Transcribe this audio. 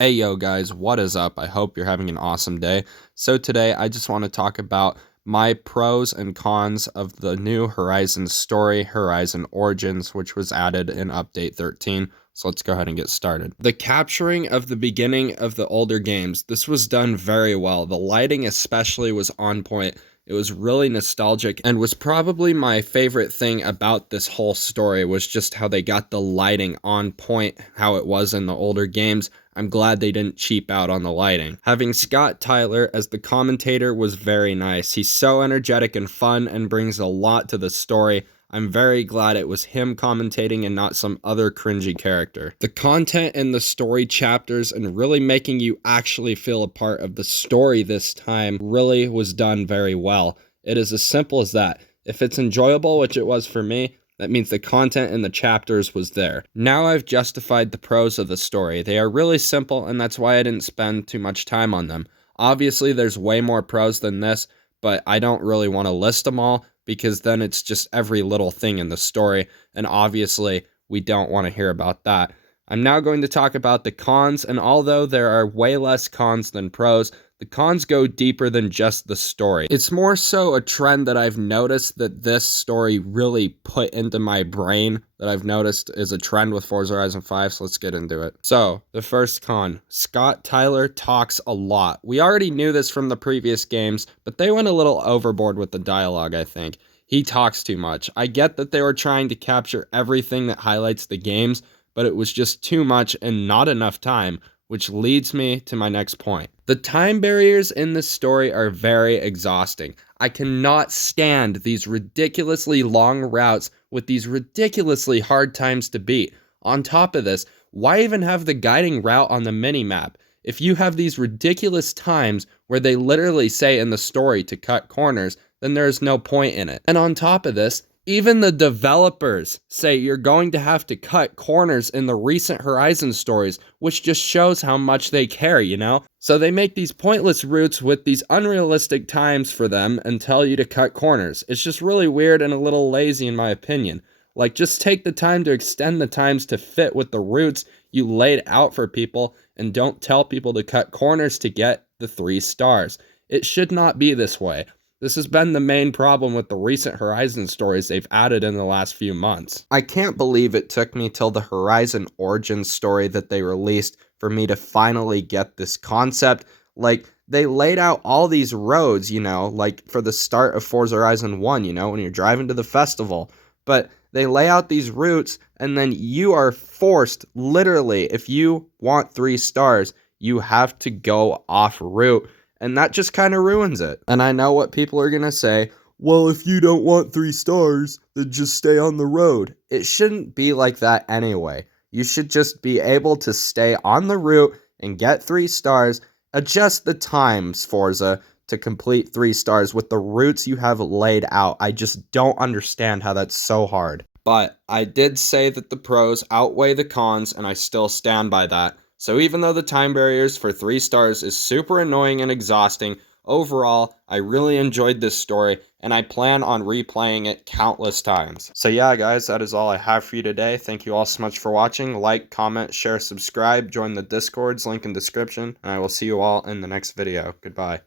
Hey yo guys, what is up? I hope you're having an awesome day. So today I just want to talk about my pros and cons of the new Horizon story, Horizon Origins, which was added in update 13. So let's go ahead and get started. The capturing of the beginning of the older games, this was done very well. The lighting especially was on point. It was really nostalgic and was probably my favorite thing about this whole story was just how they got the lighting on point, how it was in the older games. I'm glad they didn't cheap out on the lighting. Having Scott Tyler as the commentator was very nice. He's so energetic and fun and brings a lot to the story. I'm very glad it was him commentating and not some other cringy character. The content in the story chapters and really making you actually feel a part of the story this time really was done very well. It is as simple as that. If it's enjoyable, which it was for me, that means the content in the chapters was there. Now I've justified the pros of the story. They are really simple, and that's why I didn't spend too much time on them. Obviously, there's way more pros than this, but I don't really want to list them all, because then it's just every little thing in the story, and obviously, we don't want to hear about that. I'm now going to talk about the cons, and although there are way less cons than pros, the cons go deeper than just the story. It's more so a trend that I've noticed that this story really put into my brain that I've noticed is a trend with Forza Horizon 5, so let's get into it. So, the first con, Scott Tyler talks a lot. We already knew this from the previous games, but they went a little overboard with the dialogue, I think. He talks too much. I get that they were trying to capture everything that highlights the games, but it was just too much and not enough time, which leads me to my next point. The time barriers in this story are very exhausting. I cannot stand these ridiculously long routes with these ridiculously hard times to beat. On top of this, why even have the guiding route on the minimap? If you have these ridiculous times where they literally say in the story to cut corners, then there is no point in it. And on top of this, even the developers say you're going to have to cut corners in the recent Horizon stories, which just shows how much they care, you know? So they make these pointless routes with these unrealistic times for them and tell you to cut corners. It's just really weird and a little lazy in my opinion. Like, just take the time to extend the times to fit with the routes you laid out for people and don't tell people to cut corners to get the 3 stars. It should not be this way. This has been the main problem with the recent Horizon stories they've added in the last few months. I can't believe it took me till the Horizon Origins story that they released for me to finally get this concept. Like, they laid out all these roads, you know, like for the start of Forza Horizon 1, you know, when you're driving to the festival. But they lay out these routes, and then you are forced, literally, if you want 3 stars, you have to go off route. And that just kind of ruins it. And I know what people are going to say, well, if you don't want 3 stars, then just stay on the road. It shouldn't be like that anyway. You should just be able to stay on the route and get 3 stars. Adjust the times, Forza, to complete 3 stars with the routes you have laid out. I just don't understand how that's so hard. But I did say that the pros outweigh the cons, and I still stand by that. So even though the time barriers for 3 stars is super annoying and exhausting, overall, I really enjoyed this story, and I plan on replaying it countless times. So yeah, guys, that is all I have for you today. Thank you all so much for watching. Like, comment, share, subscribe, join the Discords, link in description, and I will see you all in the next video. Goodbye.